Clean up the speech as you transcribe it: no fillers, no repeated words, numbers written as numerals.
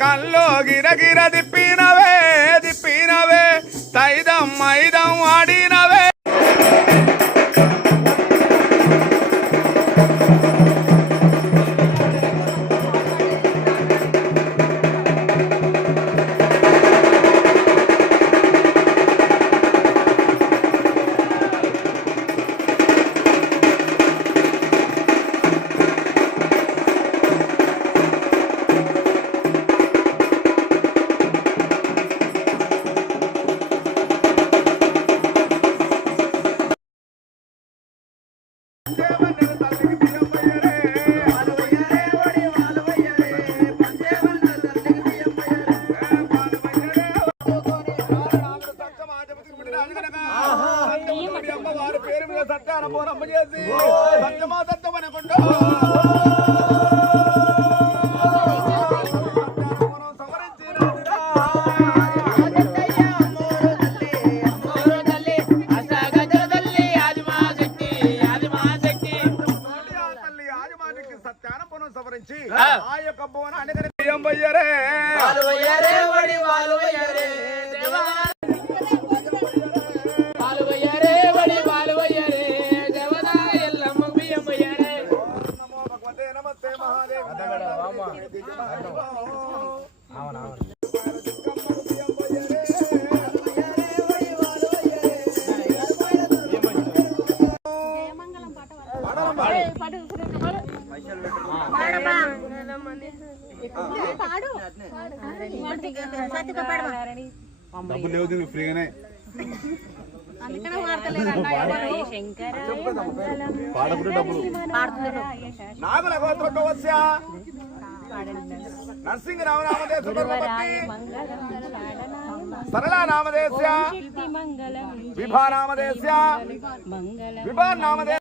కల్లో గిరగిర దిప్పినవే దిప్పినవే తైదం మైదం ఆడినవే సత్యాన పోరమ్మ చేసి సత్యమా సత్యమనుకుంటా సవరించి ఆ యొక్క బోన అనగని బియ్యం బయ్యరే డబ్బులు లేవు దీనికి ఫ్రీగానే నాగుల గోత్రోద్భవస్య నరసింహ రామనామదేశ సరళా నామదేశ విభా నామదేశ విభా నామదేశ